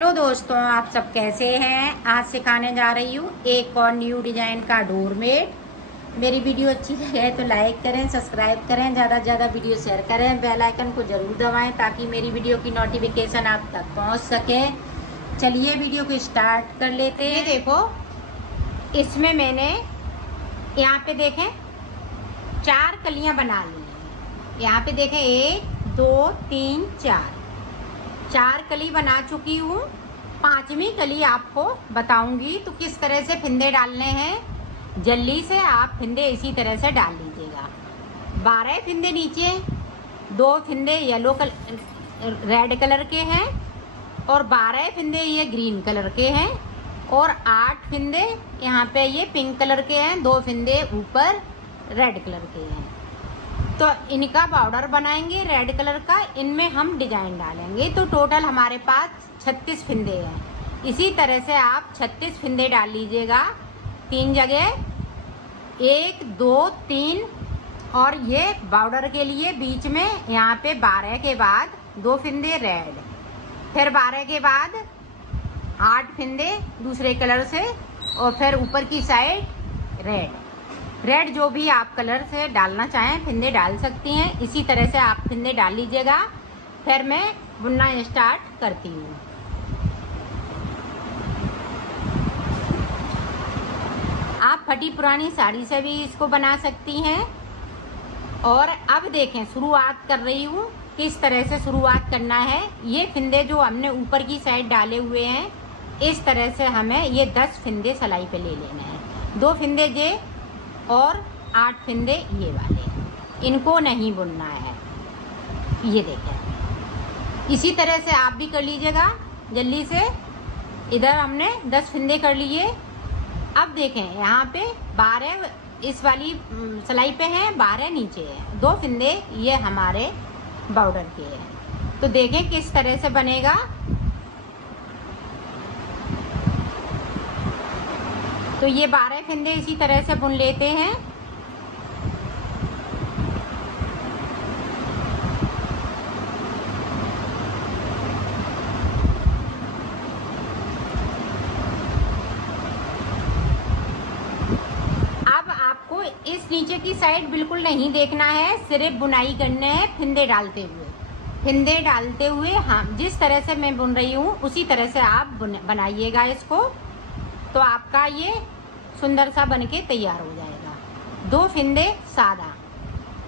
Hello दोस्तों, आप सब कैसे हैं। आज सिखाने जा रही हूँ एक और न्यू डिजाइन का डोरमेट। मेरी वीडियो अच्छी लगे तो लाइक करें, सब्सक्राइब करें, ज़्यादा से ज़्यादा वीडियो शेयर करें, बेल आइकन को ज़रूर दबाएं ताकि मेरी वीडियो की नोटिफिकेशन आप तक पहुँच सके। चलिए वीडियो को स्टार्ट कर लेते हैं। देखो, इसमें मैंने यहाँ पे देखें 4 कलियाँ बना ली हैं। यहाँ पे देखें 1 2 3 4 कली बना चुकी हूँ। 5वीं कली आपको बताऊंगी तो किस तरह से फिंदे डालने हैं। जल्दी से आप फिंदे इसी तरह से डाल लीजिएगा। 12 फिंदे नीचे, 2 फिंदे येलो रेड कलर के हैं और 12 फिंदे ये ग्रीन कलर के हैं और 8 फिंदे यहाँ पे ये पिंक कलर के हैं, 2 फिंदे ऊपर रेड कलर के हैं। तो इनका पाउडर बनाएंगे रेड कलर का, इनमें हम डिजाइन डालेंगे। तो टोटल हमारे पास 36 फिंदे हैं। इसी तरह से आप 36 फिंदे डाल लीजिएगा 3 जगह, 1 2 3। और ये पाउडर के लिए बीच में यहाँ पे 12 के बाद 2 फिंदे रेड, फिर 12 के बाद 8 फिंदे दूसरे कलर से और फिर ऊपर की साइड रेड जो भी आप कलर से डालना चाहें फिंदे डाल सकती हैं। इसी तरह से आप फिंदे डाल लीजिएगा। फिर मैं बुनना स्टार्ट करती हूँ। आप फटी पुरानी साड़ी से भी इसको बना सकती हैं। और अब देखें, शुरुआत कर रही हूँ। किस तरह से शुरुआत करना है। ये फिंदे जो हमने ऊपर की साइड डाले हुए हैं, इस तरह से हमें ये 10 फिंदे सिलाई पे ले लेना है। 2 फिंदे ये और 8 फिंदे ये वाले, इनको नहीं बुनना है। ये देखें, इसी तरह से आप भी कर लीजिएगा जल्दी से। इधर हमने 10 फिंदे कर लिए। अब देखें, यहाँ पे 12 इस वाली सिलाई पे हैं, 12 नीचे है, 2 फिंदे ये हमारे बॉर्डर के हैं। तो देखें किस तरह से बनेगा। तो ये 12 फिंदे इसी तरह से बुन लेते हैं। अब आपको इस नीचे की साइड बिल्कुल नहीं देखना है, सिर्फ बुनाई करने है फिंदे डालते हुए। हाँ, जिस तरह से मैं बुन रही हूँ उसी तरह से आप बनाइएगा इसको। तो आपका ये सुंदर सा बनके तैयार हो जाएगा। 2 फिंदे सादा,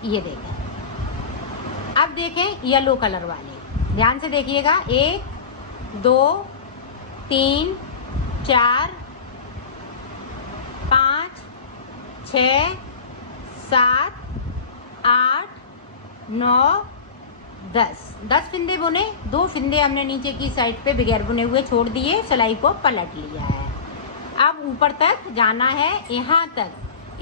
ये देखें। अब देखें येलो कलर वाले, ध्यान से देखिएगा। 1 2 3 4 5 6 7 8 9 10 फिंदे बुने। 2 फिंदे हमने नीचे की साइड पे बगैर बुने हुए छोड़ दिए, सिलाई को पलट लिया है। अब ऊपर तक जाना है, यहाँ तक।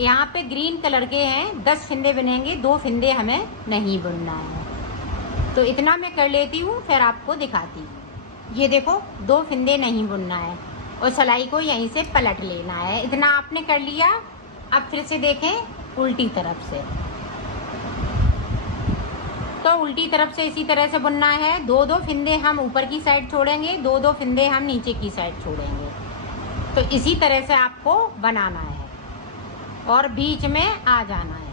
यहाँ पे ग्रीन कलर के हैं, 10 फिंदे बनेंगे, 2 फिंदे हमें नहीं बुनना है। तो इतना मैं कर लेती हूँ, फिर आपको दिखाती हूँ। ये देखो, 2 फिंदे नहीं बुनना है और सिलाई को यहीं से पलट लेना है। इतना आपने कर लिया। अब फिर से देखें उल्टी तरफ से। तो उल्टी तरफ से इसी तरह से बुनना है। 2 फिंदे हम ऊपर की साइड छोड़ेंगे, 2 फिंदे हम नीचे की साइड छोड़ेंगे। तो इसी तरह से आपको बनाना है और बीच में आ जाना है।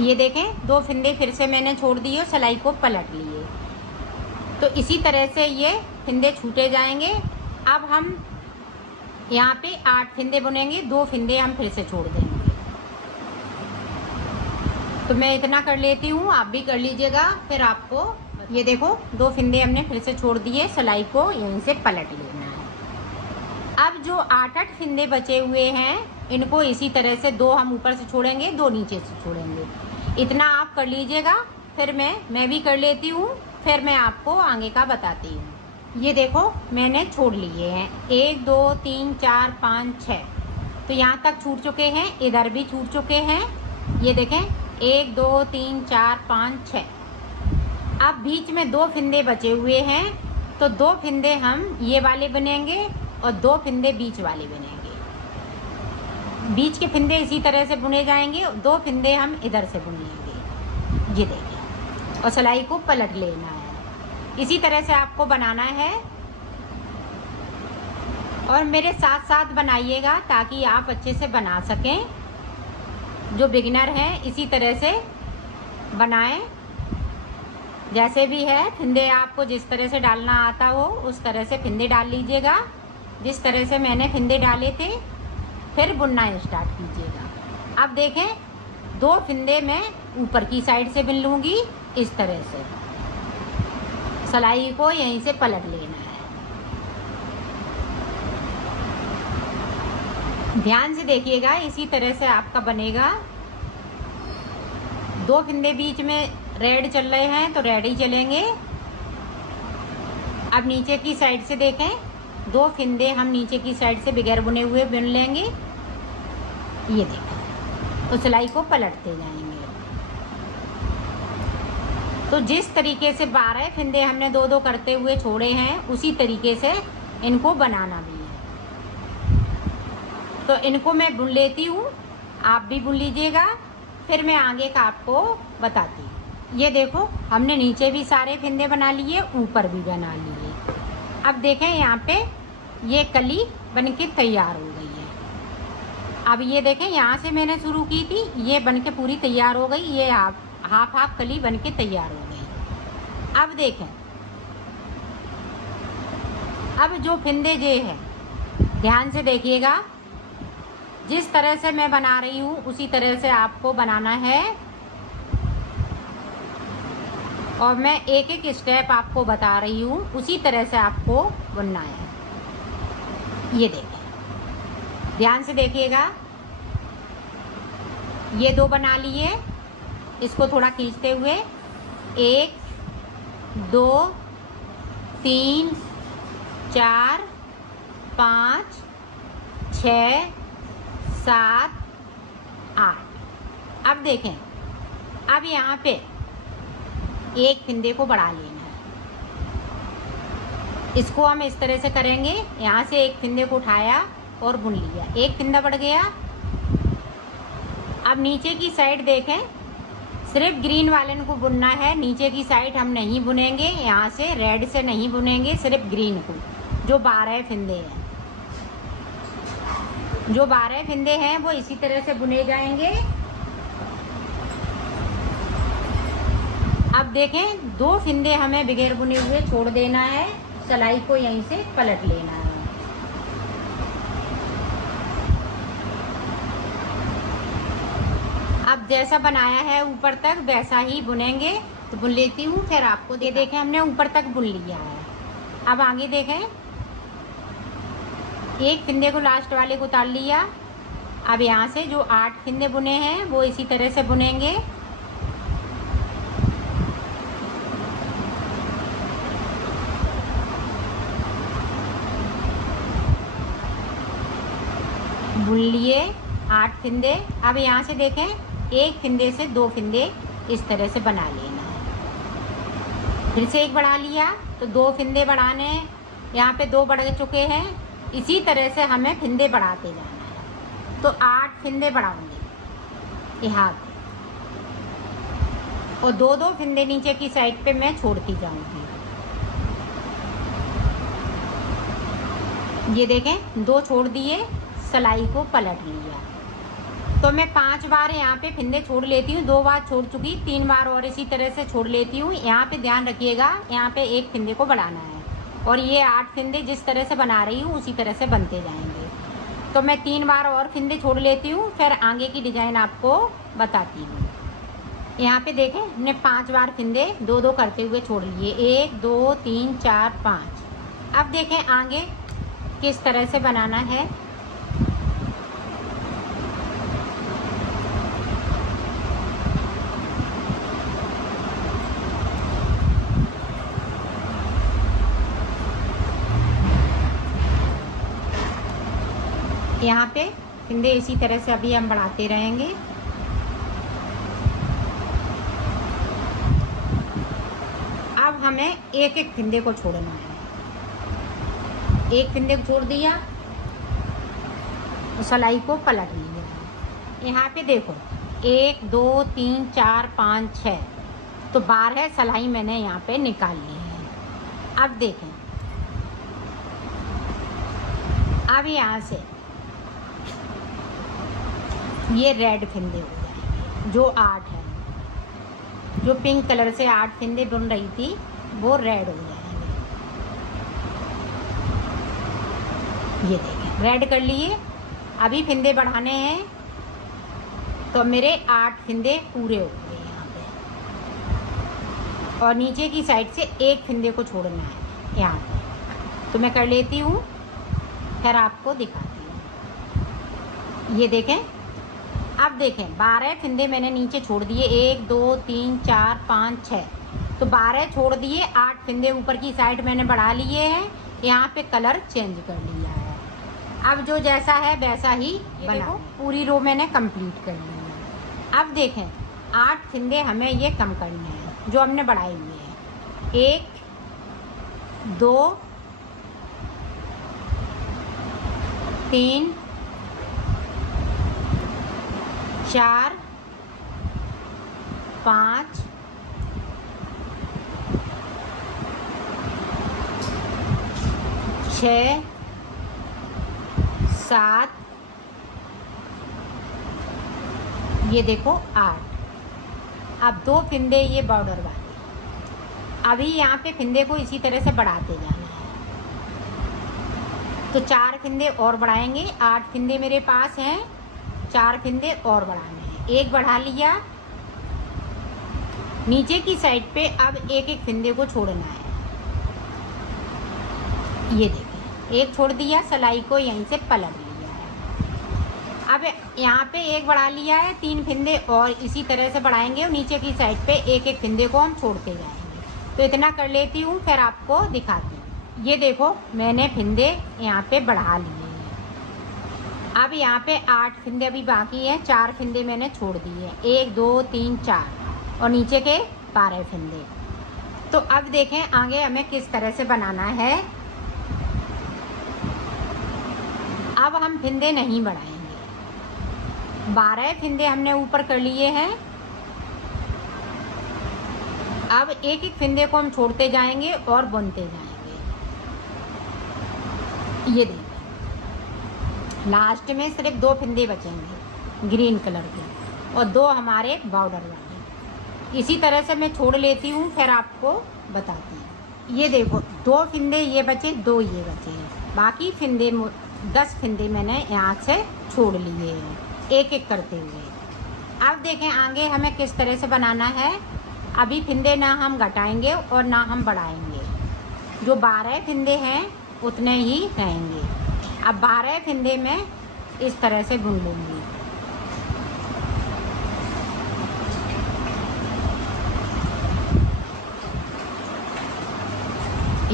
ये देखें, 2 फिंदे फिर से मैंने छोड़ दिए और सिलाई को पलट लिए। तो इसी तरह से ये फिंदे छूटे जाएंगे। अब हम यहाँ पे 8 फिंदे बुनेंगे, 2 फिंदे हम फिर से छोड़ देंगे। तो मैं इतना कर लेती हूँ, आप भी कर लीजिएगा। फिर आपको ये देखो, 2 फिंदे हमने फिर से छोड़ दिए, सिलाई को यहीं से पलट लेना है। अब जो 8 फिंदे बचे हुए हैं, इनको इसी तरह से 2 हम ऊपर से छोड़ेंगे, 2 नीचे से छोड़ेंगे। इतना आप कर लीजिएगा। फिर मैं भी कर लेती हूँ, फिर मैं आपको आगे का बताती हूँ। ये देखो, मैंने छोड़ लिए हैं 1 2 3 4 5 6। तो यहाँ तक छूट चुके हैं, इधर भी छूट चुके हैं। ये देखें 1 2 3 4 5 6। अब बीच में 2 फिंदे बचे हुए हैं, तो 2 फिंदे हम ये वाले बनेंगे और 2 फिंदे बीच वाले बनेंगे। बीच के फिंदे इसी तरह से बुने जाएंगे, 2 फिंदे हम इधर से बुन लेंगे। ये देखिए, और सिलाई को पलट लेना है। इसी तरह से आपको बनाना है और मेरे साथ साथ बनाइएगा ताकि आप अच्छे से बना सकें। जो बिगिनर हैं इसी तरह से बनाएं, जैसे भी है। फिंदे आपको जिस तरह से डालना आता हो उस तरह से फिंदे डाल लीजिएगा, जिस तरह से मैंने फिंदे डाले थे। फिर बुनना स्टार्ट कीजिएगा। अब देखें, 2 फिंदे मैं ऊपर की साइड से बुन लूँगी इस तरह से। सिलाई को यहीं से पलट लेना है। ध्यान से देखिएगा, इसी तरह से आपका बनेगा। 2 फिंदे बीच में रेड चल रहे हैं तो रेड ही चलेंगे। अब नीचे की साइड से देखें, 2 फिंदे हम नीचे की साइड से बगैर बुने हुए बुन लेंगे। ये देखें, तो सिलाई को पलटते जाएंगे। तो जिस तरीके से 12 फिंदे हमने 2-2 करते हुए छोड़े हैं उसी तरीके से इनको बनाना भी है। तो इनको मैं बुन लेती हूँ, आप भी बुन लीजिएगा, फिर मैं आगे का आपको बताती हूँ। ये देखो, हमने नीचे भी सारे फिंदे बना लिए, ऊपर भी बना लिए। अब देखें, यहाँ पे ये कली बनके तैयार हो गई है। अब ये देखें, यहाँ से मैंने शुरू की थी, ये बनके पूरी तैयार हो गई। ये हाफ कली बनके तैयार हो गई। अब देखें, अब जो फिंदे ये है, ध्यान से देखिएगा, जिस तरह से मैं बना रही हूँ उसी तरह से आपको बनाना है। और मैं एक एक स्टेप आपको बता रही हूँ, उसी तरह से आपको बुनना है। ये देखें, ध्यान से देखिएगा। ये 2 बना लिए, इसको थोड़ा खींचते हुए 1 2 3 4 5 6 7 8। अब देखें, अब यहाँ पे एक फिंदे को बढ़ा लेना है। इसको हम इस तरह से करेंगे, यहाँ से एक फिंदे को उठाया और बुन लिया, एक फिंदा बढ़ गया। अब नीचे की साइड देखें, सिर्फ ग्रीन वाले को बुनना है, नीचे की साइड हम नहीं बुनेंगे। यहाँ से रेड से नहीं बुनेंगे, सिर्फ ग्रीन को। जो 12 फिंदे हैं, जो 12 फिंदे हैं वो इसी तरह से बुने जाएंगे। अब देखें, 2 फिंदे हमें बगैर बुने हुए छोड़ देना है, सिलाई को यहीं से पलट लेना है। अब जैसा बनाया है ऊपर तक वैसा ही बुनेंगे। तो बुन लेती हूँ, फिर आपको ये देखें, हमने ऊपर तक बुन लिया है। अब आगे देखें, एक फिंदे को लास्ट वाले को उतार लिया। अब यहाँ से जो 8 फिंदे बुने हैं वो इसी तरह से बुनेंगे। बुन लिए 8 फिंदे। अब यहाँ से देखें, एक फिंदे से 2 फिंदे इस तरह से बना लेना है। फिर से एक बढ़ा लिया, तो 2 फिंदे बढ़ाने, यहाँ पे 2 बढ़ चुके हैं। इसी तरह से हमें फिंदे बढ़ाते जाना है। तो 8 फिंदे बढ़ाऊंगी यहाँ पे, और 2-2 फिंदे नीचे की साइड पे मैं छोड़ती जाऊंगी। ये देखें, 2 छोड़ दिए, सिलाई को पलट लिया। तो मैं 5 बार यहाँ पे फिंदे छोड़ लेती हूँ, 2 बार छोड़ चुकी, 3 बार और इसी तरह से छोड़ लेती हूँ। यहाँ पे ध्यान रखिएगा, यहाँ पे एक फिंदे को बढ़ाना है, और ये 8 फिंदे जिस तरह से बना रही हूँ उसी तरह से बनते जाएंगे। तो मैं 3 बार और फिंदे छोड़ लेती हूँ, फिर आगे की डिजाइन आपको बताती हूँ। यहाँ पे देखें, हमने 5 बार फिंदे 2-2 करते हुए छोड़ लिए, 1 2 3 4 5। अब देखें आगे किस तरह से बनाना है। यहाँ पे फिंदे इसी तरह से अभी हम बढ़ाते रहेंगे। अब हमें एक एक फिंदे को छोड़ना है। एक फिंदे को छोड़ दिया, तो सिलाई को पलट लिया। यहाँ पे देखो 1 2 3 4 5 6, तो 12 सिलाई मैंने यहाँ पे निकाल ली है। अब देखें, अब यहाँ से ये रेड फिंदे हो जाएंगे, जो 8 है, जो पिंक कलर से 8 फिंदे बुन रही थी वो रेड हो जाएंगे। ये देखें रेड कर लिए। अभी फिंदे बढ़ाने हैं, तो मेरे 8 फिंदे पूरे हो गए यहाँ पे, और नीचे की साइड से एक फिंदे को छोड़ना है यहाँ पे। तो मैं कर लेती हूँ, फिर आपको दिखाती हूँ। ये देखें, अब देखें 12 फिंदे मैंने नीचे छोड़ दिए, 1 2 3 4 5 6, तो 12 छोड़ दिए, 8 फिंदे ऊपर की साइड मैंने बढ़ा लिए हैं। यहाँ पे कलर चेंज कर लिया है। अब जो जैसा है वैसा ही बना। पूरी रो मैंने कंप्लीट कर ली है। अब देखें 8 फिंदे हमें ये कम करने हैं जो हमने बढ़ाए हुए हैं। 1 2 3 4 5 6 7, ये देखो 8। अब 2 फिंदे ये बॉर्डर वाले। अभी यहाँ पे फिंदे को इसी तरह से बढ़ाते जाना है, तो 4 फिंदे और बढ़ाएंगे। 8 फिंदे मेरे पास हैं, 4 फिंदे और बढ़ाने हैं। एक बढ़ा लिया, नीचे की साइड पे अब एक एक फिंदे को छोड़ना है। ये देखिए एक छोड़ दिया, सिलाई को यहीं से पलट लिया है। अब यहाँ पे एक बढ़ा लिया है, 3 फिंदे और इसी तरह से बढ़ाएंगे, और नीचे की साइड पे एक एक फिंदे को हम छोड़ते जाएंगे। तो इतना कर लेती हूँ, फिर आपको दिखाती हूँ। ये देखो मैंने फिंदे यहाँ पे बढ़ा लिए हैं। अब यहाँ पे 8 फिंदे अभी बाकी हैं, 4 फिंदे मैंने छोड़ दिए हैं, 1 2 3 4, और नीचे के 12 फिंदे। तो अब देखें आगे हमें किस तरह से बनाना है। अब हम फिंदे नहीं बढ़ाएंगे, 12 फिंदे हमने ऊपर कर लिए हैं। अब एक एक फिंदे को हम छोड़ते जाएंगे और बुनते जाएंगे। ये देखिए लास्ट में सिर्फ 2 फिंदे बचेंगे ग्रीन कलर के, और 2 हमारे बॉर्डर वाले। इसी तरह से मैं छोड़ लेती हूँ, फिर आपको बताती हूँ। ये देखो 2 फिंदे ये बचे, 2 ये बचे हैं, बाकी फिंदे 10 फिंदे मैंने यहाँ से छोड़ लिए हैं, एक एक करते हुए। अब देखें आगे हमें किस तरह से बनाना है। अभी फिंदे ना हम घटाएंगे और ना हम बढ़ाएंगे, जो 12 फिंदे हैं उतने ही रहेंगे। अब 12 फिंदे में इस तरह से बुन लूँगी।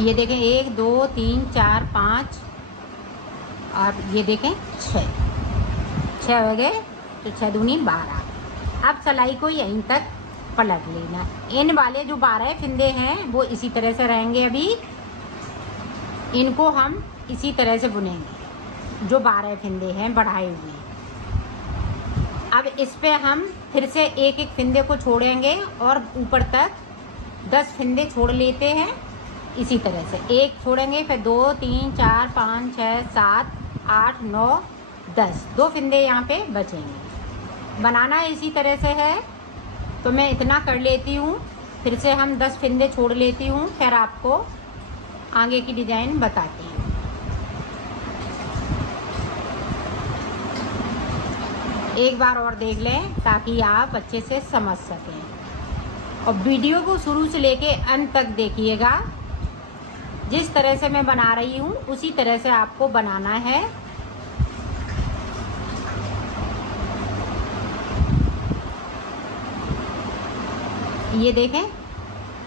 ये देखें 1 2 3 4 5, और ये देखें 6 हो गए, तो 6 दूनी 12। अब सिलाई को यहीं तक पलट लेना। इन वाले जो 12 फिंदे हैं वो इसी तरह से रहेंगे। अभी इनको हम इसी तरह से बुनेंगे, जो 12 फिंदे हैं बढ़ाए हुए। अब इस पे हम फिर से एक एक फिंदे को छोड़ेंगे और ऊपर तक 10 फिंदे छोड़ लेते हैं। इसी तरह से एक छोड़ेंगे, फिर 2 3 4 5 6 7 8 9 10, 2 फिंदे यहाँ पे बचेंगे। बनाना इसी तरह से है, तो मैं इतना कर लेती हूँ, फिर से हम 10 फिंदे छोड़ लेती हूँ, फिर आपको आगे की डिजाइन बताती हूँ। एक बार और देख लें ताकि आप अच्छे से समझ सकें, और वीडियो को शुरू से लेके अंत तक देखिएगा। जिस तरह से मैं बना रही हूँ उसी तरह से आपको बनाना है। ये देखें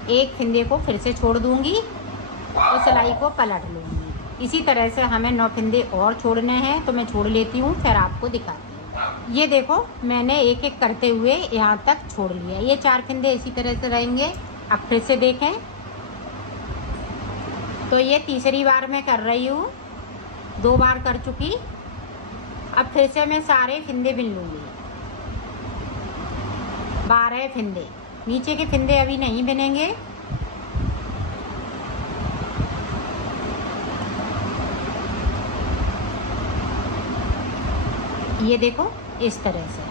एक फिंदे को फिर से छोड़ दूंगी और सिलाई को पलट लूँगी। इसी तरह से हमें 9 फिंदे और छोड़ने हैं, तो मैं छोड़ लेती हूँ, फिर आपको दिखाती हूँ। ये देखो मैंने एक एक करते हुए यहाँ तक छोड़ लिया। ये 4 फिंदे इसी तरह से रहेंगे। अब फिर से देखें तो ये तीसरी बार मैं कर रही हूँ, 2 बार कर चुकी। अब फिर से मैं सारे फिंदे बिन लूँगी, 12 फिंदे। नीचे के फिंदे अभी नहीं बिनेंगे। ये देखो इस तरह से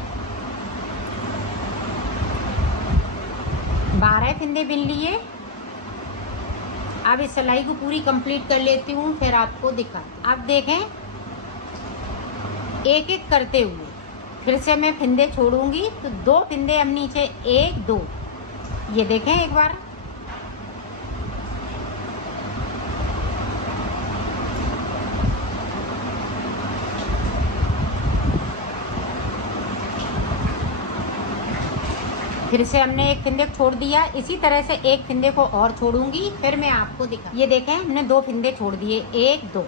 12 फिंदे बिन लिए। अब इस सिलाई को पूरी कंप्लीट कर लेती हूँ, फिर आपको दिखा। अब देखें, एक एक करते हुए फिर से मैं फिंदे छोड़ूंगी तो 2 फिंदे अब नीचे, 1 2। ये देखें एक बार, फिर से हमने एक फिंदे छोड़ दिया। इसी तरह से एक फिंदे को और छोड़ूंगी, फिर मैं आपको दिखा। ये देखें, हमने 2 फिंदे छोड़ दिए, 1 2।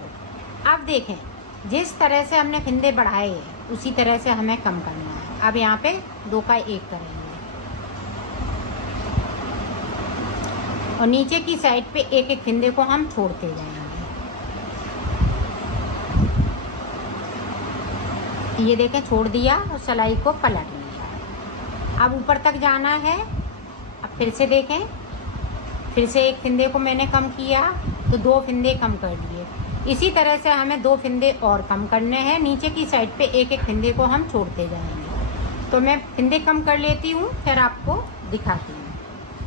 अब देखें, जिस तरह से हमने फिंदे बढ़ाए हैं उसी तरह से हमें कम करना है। अब यहाँ पे 2 का 1 करेंगे और नीचे की साइड पे एक एक फिंदे को हम छोड़ते जाएंगे। ये देखें, छोड़ दिया और सिलाई को पलट लिया। अब ऊपर तक जाना है। अब फिर से देखें, फिर से एक फिंदे को मैंने कम किया तो 2 फिंदे कम कर लिए। इसी तरह से हमें 2 फिंदे और कम करने हैं। नीचे की साइड पे एक एक फिंदे को हम छोड़ते जाएंगे। तो मैं फिंदे कम कर लेती हूँ, फिर आपको दिखाती हूँ।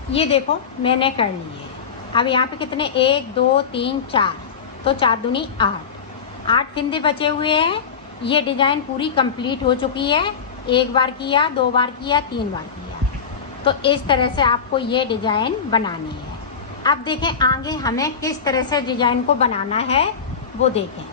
ये देखो मैंने कर लिए। अब यहाँ पे कितने, 1 2 3 4, तो 4 दूनी 8 फिंदे बचे हुए हैं। ये डिजाइन पूरी कंप्लीट हो चुकी है। 1 बार किया, 2 बार किया, 3 बार किया। तो इस तरह से आपको ये डिजाइन बनानी है। अब देखें आगे हमें किस तरह से डिजाइन को बनाना है वो देखें।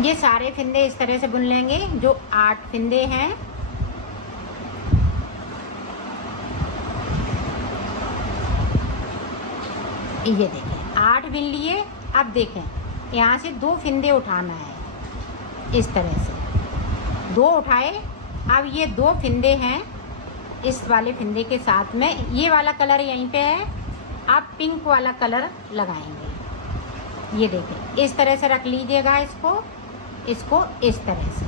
ये सारे फिंदे इस तरह से बुन लेंगे, जो 8 फिंदे हैं। ये देखें 8 बिन लिए। अब देखें, यहाँ से 2 फिंदे उठाना है, इस तरह से 2 उठाए। अब ये 2 फिंदे हैं, इस वाले फिंदे के साथ में ये वाला कलर यहीं पे है। आप पिंक वाला कलर लगाएंगे। ये देखें, इस तरह से रख लीजिएगा इसको इस तरह से,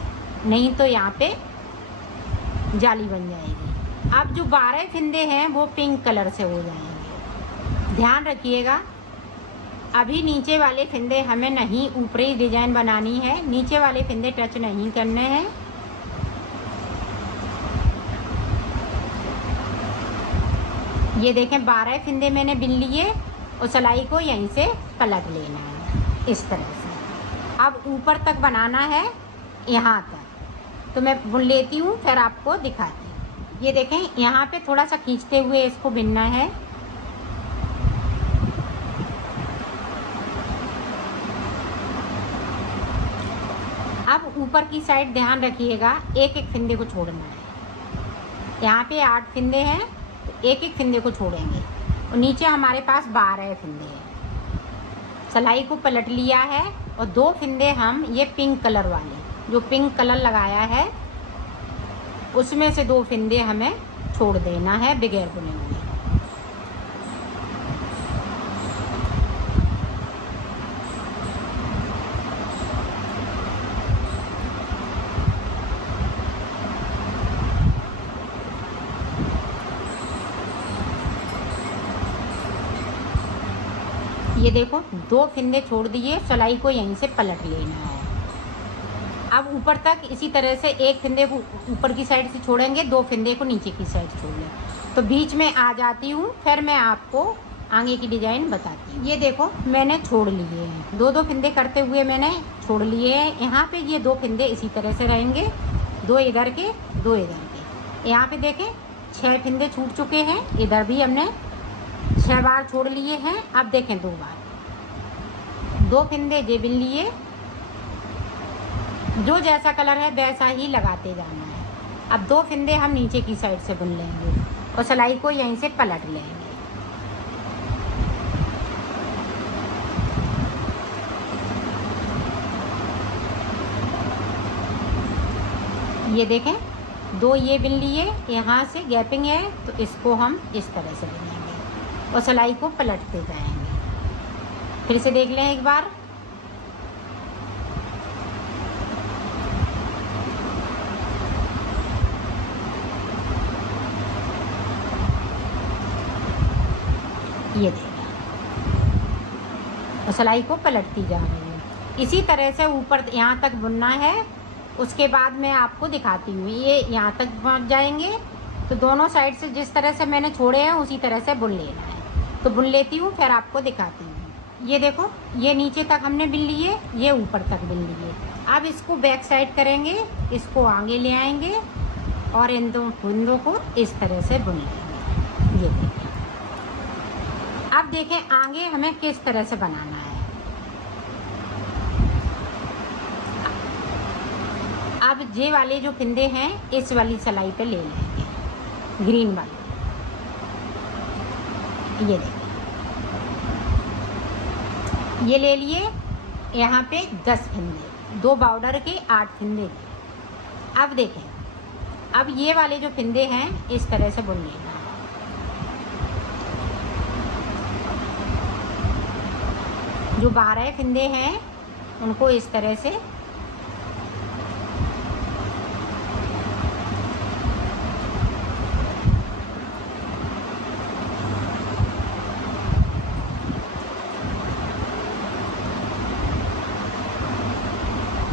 नहीं तो यहाँ पे जाली बन जाएगी। अब जो 12 फिंदे हैं वो पिंक कलर से हो जाएंगे। ध्यान रखिएगा, अभी नीचे वाले फिंदे हमें नहीं, ऊपरी डिजाइन बनानी है, नीचे वाले फिंदे टच नहीं करने हैं। ये देखें 12 फिंदे मैंने बिन लिए और सिलाई को यहीं से पलट लेना है, इस तरह से। अब ऊपर तक बनाना है, यहाँ तक। तो मैं बुन लेती हूँ, फिर आपको दिखाती हूँ। ये देखें, यहाँ पे थोड़ा सा खींचते हुए इसको बिनना है। अब ऊपर की साइड ध्यान रखिएगा, एक एक फिंदे को छोड़ना है। यहाँ पे 8 फिंदे हैं, तो एक एक फिंदे को छोड़ेंगे। और नीचे हमारे पास 12 फिंदे हैं। सिलाई को पलट लिया है और 2 फिंदे हम ये पिंक कलर वाले, जो पिंक कलर लगाया है उसमें से 2 फिंदे हमें छोड़ देना है बगैर बुने हुए। ये देखो 2 फिंदे छोड़ दिए, सिलाई को यहीं से पलट लेना है। अब ऊपर तक इसी तरह से एक फिंदे को ऊपर की साइड से छोड़ेंगे, 2 फिंदे को नीचे की साइड छोड़ लें। तो बीच में आ जाती हूँ, फिर मैं आपको आगे की डिजाइन बताती हूँ। ये देखो मैंने छोड़ लिए हैं, 2 फिंदे करते हुए मैंने छोड़ लिए हैं। यहाँ पे ये 2 फिंदे इसी तरह से रहेंगे, 2 इधर के 2 इधर के। यहाँ पे देखें 6 फिंदे छूट चुके हैं, इधर भी हमने 6 बार छोड़ लिए हैं। अब देखें 2 बार, 2 फिंदे जे बिन लिए, जो जैसा कलर है वैसा ही लगाते जाना है। अब 2 फिंदे हम नीचे की साइड से बुन लेंगे और सिलाई को यहीं से पलट लेंगे। ये देखें 2 ये बिन लिए, यहाँ से गैपिंग है तो इसको हम इस तरह से बिनेंगे और सिलाई को पलटते जाएंगे। फिर से देख लें एक बार। ये देखिए और सिलाई को पलटती जा रही है। इसी तरह से ऊपर यहाँ तक बुनना है। उसके बाद मैं आपको दिखाती हूँ। ये यहाँ तक पहुँच जाएंगे तो दोनों साइड से जिस तरह से मैंने छोड़े हैं उसी तरह से बुन लेना है। तो बुन लेती हूँ फिर आपको दिखाती हूँ। ये देखो, ये नीचे तक हमने बुन लिए, ये ऊपर तक बुन लिए। अब इसको बैक साइड करेंगे, इसको आगे ले आएंगे और इन दो बुंदों को इस तरह से बुन लेंगे। ये देखिए। अब देखें आगे हमें किस तरह से बनाना है। अब ये वाले जो फिंदे हैं इस वाली सिलाई पे ले लेंगे, ग्रीन वाली। ये देखिए, ये ले लिए। यहाँ पे 10 फिंदे, 2 बॉर्डर के 8 फिंदे। अब देखें, अब ये वाले जो फिंदे हैं इस तरह से बुन लेना है। जो 12 फिंदे हैं उनको इस तरह से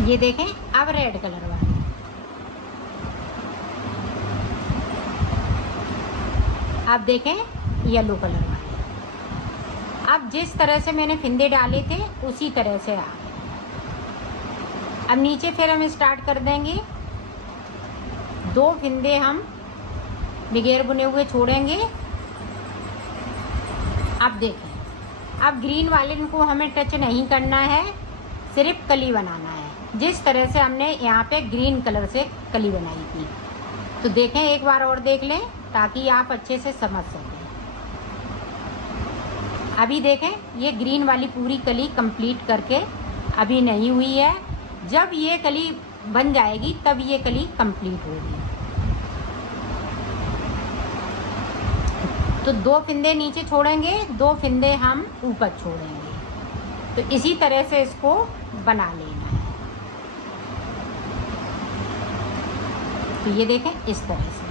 ये देखें। अब रेड कलर वाले, अब देखें येलो कलर वाले। अब जिस तरह से मैंने फिंदे डाले थे उसी तरह से आ गए। अब नीचे फिर हम स्टार्ट कर देंगे। 2 फिंदे हम बगैर बुने हुए छोड़ेंगे। अब देखें, अब ग्रीन वाले को हमें टच नहीं करना है, सिर्फ कली बनाना है। जिस तरह से हमने यहाँ पे ग्रीन कलर से कली बनाई थी। तो देखें, एक बार और देख लें ताकि आप अच्छे से समझ सकें। अभी देखें, ये ग्रीन वाली पूरी कली कंप्लीट करके अभी नहीं हुई है। जब ये कली बन जाएगी तब ये कली कंप्लीट होगी। तो 2 फिंदे नीचे छोड़ेंगे, 2 फिंदे हम ऊपर छोड़ेंगे। तो इसी तरह से इसको बना लेना है। तो ये देखें इस तरह से।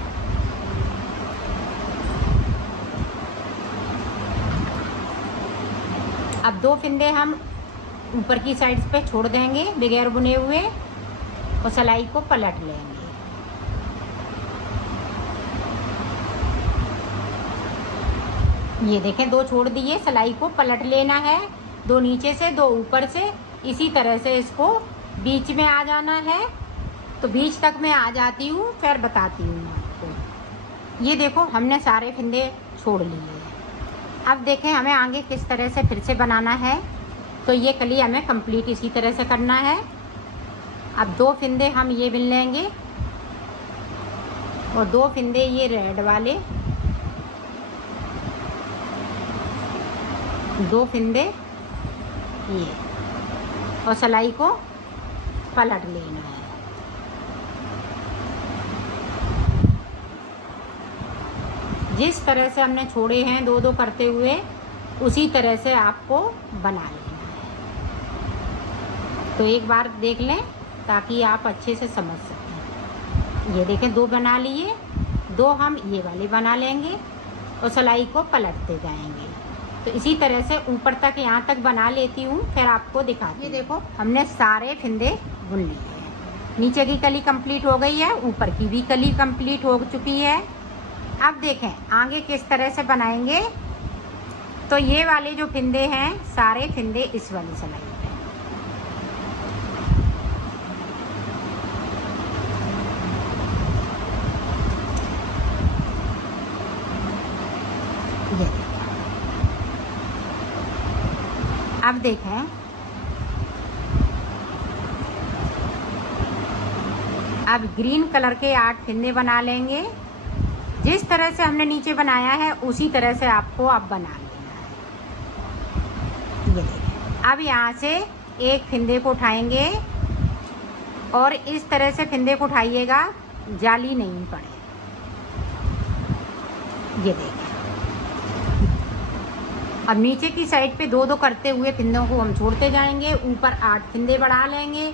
अब 2 फिंदे हम ऊपर की साइड पे छोड़ देंगे बगैर बुने हुए और सिलाई को पलट लेंगे। ये देखें, 2 छोड़ दिए, सिलाई को पलट लेना है। 2 नीचे से, 2 ऊपर से, इसी तरह से इसको बीच में आ जाना है। तो बीच तक मैं आ जाती हूँ, फिर बताती हूँ आपको। ये देखो, हमने सारे फिंदे छोड़ लिए। अब देखें हमें आगे किस तरह से फिर से बनाना है। तो ये कली हमें कंप्लीट इसी तरह से करना है। अब 2 फिंदे हम ये बिन लेंगे और 2 फिंदे ये रेड वाले, 2 फिंदे ये, और सिलाई को पलट लेना है। जिस तरह से हमने छोड़े हैं 2-2 करते हुए, उसी तरह से आपको बना लेना है। तो एक बार देख लें ताकि आप अच्छे से समझ सकें। ये देखें, 2 बना लिए, 2 हम ये वाले बना लेंगे और सिलाई को पलटते जाएंगे। तो इसी तरह से ऊपर तक यहाँ तक बना लेती हूँ, फिर आपको दिखाती हूँ। ये देखो, हमने सारे फिंदे बुन लिए हैं। नीचे की कली कंप्लीट हो गई है, ऊपर की भी कली कंप्लीट हो चुकी है। अब देखें आगे किस तरह से बनाएंगे। तो ये वाले जो फिंदे हैं, सारे फिंदे इस वाली सिलाई पे। ये अब देखें, अब ग्रीन कलर के 8 फिंदे बना लेंगे। जिस तरह से हमने नीचे बनाया है उसी तरह से आपको अब बना लेना है। ये देखिए, अब यहाँ से एक फिंदे को उठाएंगे और इस तरह से फिंदे को उठाइएगा जाली नहीं पड़े। ये देखें। अब नीचे की साइड पे 2-2 करते हुए फिंदों को हम छोड़ते जाएंगे। ऊपर 8 फिंदे बढ़ा लेंगे।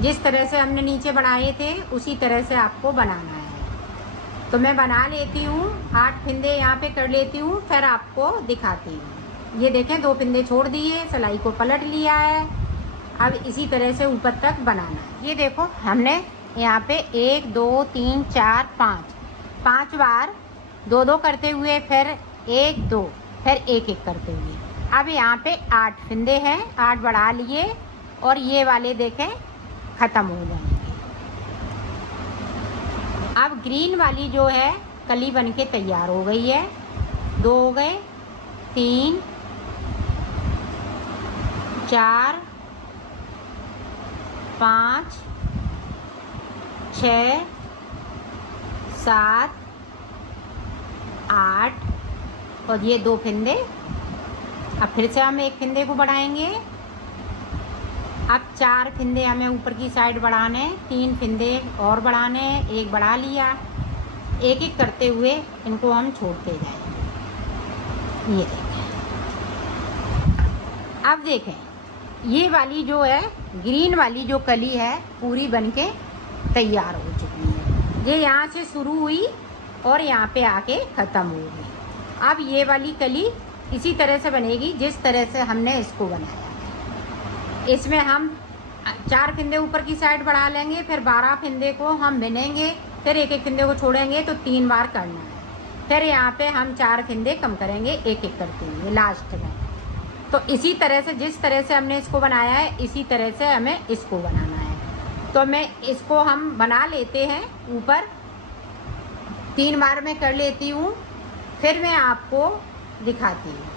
जिस तरह से हमने नीचे बढ़ाए थे उसी तरह से आपको बनाना है। तो मैं बना लेती हूँ, 8 फिंदे यहाँ पे कर लेती हूँ, फिर आपको दिखाती हूँ। ये देखें 2 फिंदे छोड़ दिए, सिलाई को पलट लिया है। अब इसी तरह से ऊपर तक बनाना है। ये देखो हमने यहाँ पे 1 2 3 4 5 बार 2-2 करते हुए, फिर 1 2, फिर 1-1 करते हुए। अब यहाँ पे 8 फिंदे हैं, 8 बढ़ा लिए और ये वाले देखें ख़त्म हो जाएंगे। अब ग्रीन वाली जो है कली बन के तैयार हो गई है। 2 हो गए, 3 4 5 6 7 8 और ये 2 फिंदे। अब फिर से हम 1 फिंदे को बढ़ाएंगे। अब 4 फिंदे हमें ऊपर की साइड बढ़ाने, 3 फिंदे और बढ़ाने, 1 बढ़ा लिया। 1-1 करते हुए इनको हम छोड़ते जाएंगे। ये देखें। अब देखें ये वाली जो है ग्रीन वाली जो कली है पूरी बनके तैयार हो चुकी है। ये यहाँ से शुरू हुई और यहाँ पे आके ख़त्म हो गई। अब ये वाली कली इसी तरह से बनेगी जिस तरह से हमने इसको बनाया। इसमें हम 4 फिंदे ऊपर की साइड बढ़ा लेंगे, फिर 12 फिंदे को हम बिनेंगे, फिर 1-1 फिंदे को छोड़ेंगे, तो 3 बार करना है। फिर यहाँ पे हम 4 फिंदे कम करेंगे 1-1 करते हुए लास्ट में। तो इसी तरह से जिस तरह से हमने इसको बनाया है इसी तरह से हमें इसको बनाना है। तो मैं इसको हम बना लेते हैं, ऊपर 3 बार में कर लेती हूँ, फिर मैं आपको दिखाती हूँ।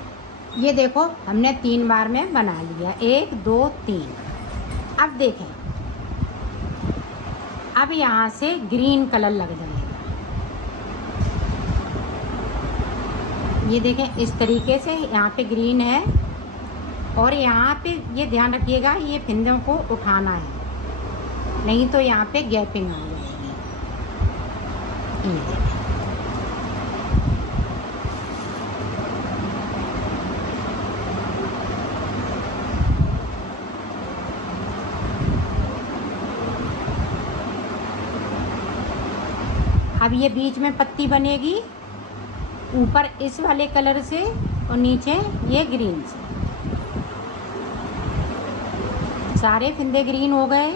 ये देखो हमने 3 बार में बना लिया, 1 2 3। अब देखें अब यहाँ से ग्रीन कलर लग जाएगा। ये देखें इस तरीके से यहाँ पे ग्रीन है और यहाँ पे ये ध्यान रखिएगा ये फिंदों को उठाना है, नहीं तो यहाँ पे गैपिंग आ जाएगी। ये देखें। अब ये बीच में पत्ती बनेगी, ऊपर इस वाले कलर से और नीचे ये ग्रीन से। सारे फिंदे ग्रीन हो गए,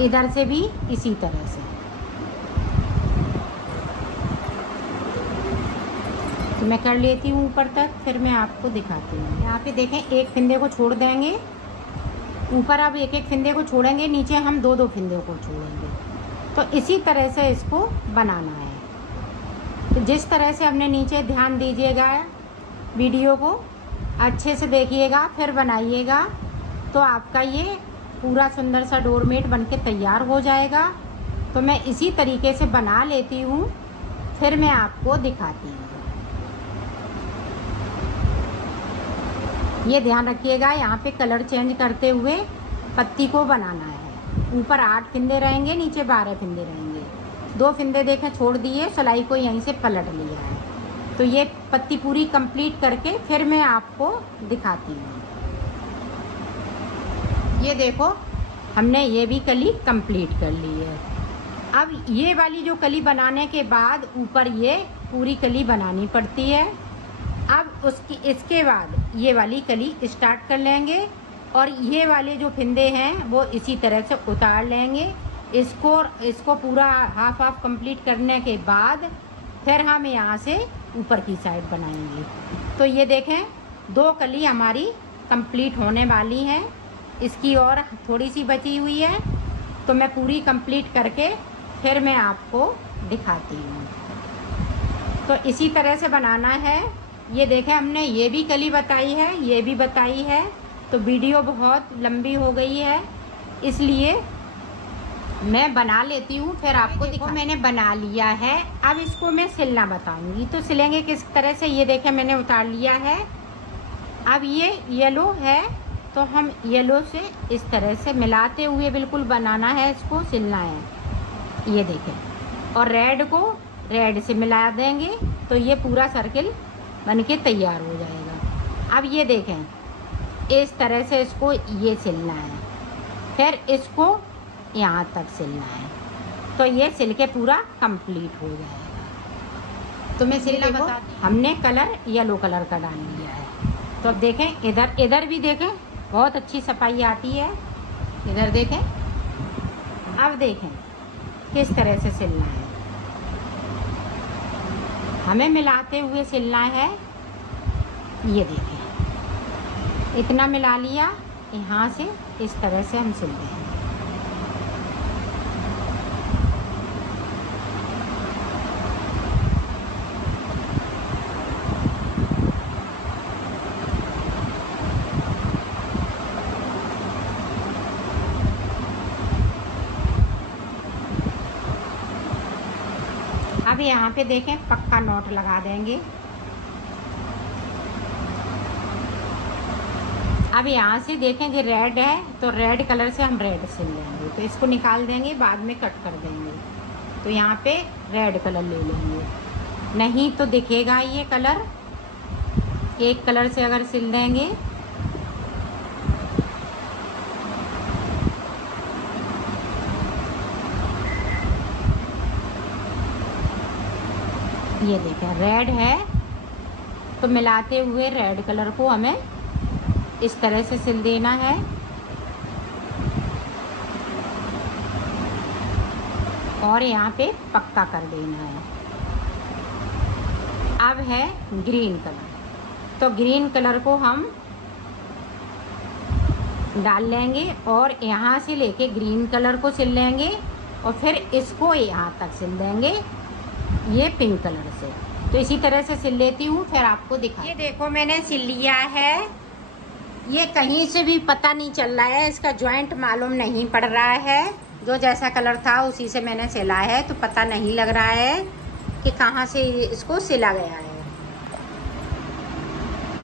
इधर से भी इसी तरह से। तो मैं कर लेती हूँ ऊपर तक, फिर मैं आपको दिखाती हूँ। यहाँ पे देखें 1 फिंदे को छोड़ देंगे, ऊपर अब 1-1 फिंदे को छोड़ेंगे, नीचे हम 2-2 फिंदे को छोड़ेंगे। तो इसी तरह से इसको बनाना है। तो जिस तरह से हमने नीचे, ध्यान दीजिएगा, वीडियो को अच्छे से देखिएगा फिर बनाइएगा, तो आपका ये पूरा सुंदर सा डोरमेट बनके तैयार हो जाएगा। तो मैं इसी तरीके से बना लेती हूँ, फिर मैं आपको दिखाती हूँ। ये ध्यान रखिएगा यहाँ पे कलर चेंज करते हुए पत्ती को बनाना है। ऊपर 8 फिंदे रहेंगे, नीचे 12 फिंदे रहेंगे। 2 फिंदे देखें छोड़ दिए, सिलाई को यहीं से पलट लिया है। तो ये पत्ती पूरी कंप्लीट करके फिर मैं आपको दिखाती हूँ। ये देखो हमने ये भी कली कंप्लीट कर ली है। अब ये वाली जो कली बनाने के बाद ऊपर ये पूरी कली बनानी पड़ती है। अब इसके बाद ये वाली कली स्टार्ट कर लेंगे और ये वाले जो फिंदे हैं वो इसी तरह से उतार लेंगे। इसको पूरा हाफ कंप्लीट करने के बाद फिर हम यहाँ से ऊपर की साइड बनाएंगे। तो ये देखें 2 कली हमारी कंप्लीट होने वाली हैं, इसकी और थोड़ी सी बची हुई है। तो मैं पूरी कंप्लीट करके फिर मैं आपको दिखाती हूँ। तो इसी तरह से बनाना है। ये देखें हमने ये भी कली बताई है, ये भी बताई है। तो वीडियो बहुत लंबी हो गई है, इसलिए मैं बना लेती हूँ फिर आपको दिखा। मैंने बना लिया है, अब इसको मैं सिलना बताऊंगी। तो सिलेंगे किस तरह से, ये देखें मैंने उतार लिया है। अब ये येलो है तो हम येलो से इस तरह से मिलाते हुए बिल्कुल बनाना है, इसको सिलना है। ये देखें, और रेड को रेड से मिला देंगे तो ये पूरा सर्किल बनके तैयार हो जाएगा। अब ये देखें, इस तरह से इसको ये सिलना है, फिर इसको यहाँ तक सिलना है, तो ये सिल के पूरा कंप्लीट हो जाएगा। तो मैं सिलना बता, हमने कलर येलो कलर का डाल लिया है। तो अब देखें, इधर भी देखें, बहुत अच्छी सफाई आती है। इधर देखें, अब देखें किस तरह से सिलना है। हमें मिलाते हुए सिलना है। ये देखें, इतना मिला लिया, यहाँ से इस तरह से हम सिल देंगे। अब यहाँ पे देखें, पक्का नॉट लगा देंगे। अब यहाँ से देखें जो रेड है, तो रेड कलर से हम रेड सिल लेंगे, तो इसको निकाल देंगे, बाद में कट कर देंगे। तो यहाँ पे रेड कलर ले लेंगे, नहीं तो दिखेगा ये कलर। एक कलर से अगर सिल देंगे, ये देखें रेड है, तो मिलाते हुए रेड कलर को हमें इस तरह से सिल देना है। और यहाँ पे पक्का कर देना है। अब है ग्रीन कलर, तो ग्रीन कलर को हम डाल लेंगे और यहाँ से लेके ग्रीन कलर को सिल लेंगे और फिर इसको यहाँ तक सिल देंगे, ये पिंक कलर से। तो इसी तरह से सिल लेती हूँ, फिर आपको दिखा। ये देखो, मैंने सिल लिया है। ये कहीं से भी पता नहीं चल रहा है, इसका जॉइंट मालूम नहीं पड़ रहा है। जो जैसा कलर था उसी से मैंने सिला है, तो पता नहीं लग रहा है कि कहाँ से इसको सिला गया है।